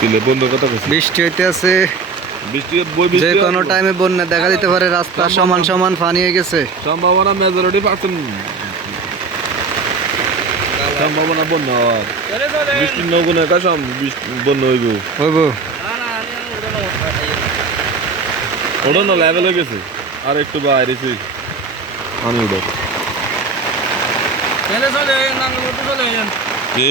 কথা কইছি। বৃষ্টি হইতে আছে বৃষ্টি বই যে বৃষ্টি কোনো টাইমে বন্যা দেখা দিতে পারে রাস্তা সমান সমান পানি হয়ে গেছে। সম্ভাবনা মেজরিটি পার্সেন্ট সম্ভাবনা বন্ধ হওয়ার। বৃষ্টি নগুণ একা সম বৃষ্টি বন্ধ হইব? হইব। ওটা না লেভেল হয়ে গেছে। আর একটু বাইরেছি। আমি উঠো। কে নাঙ্গল তো কে?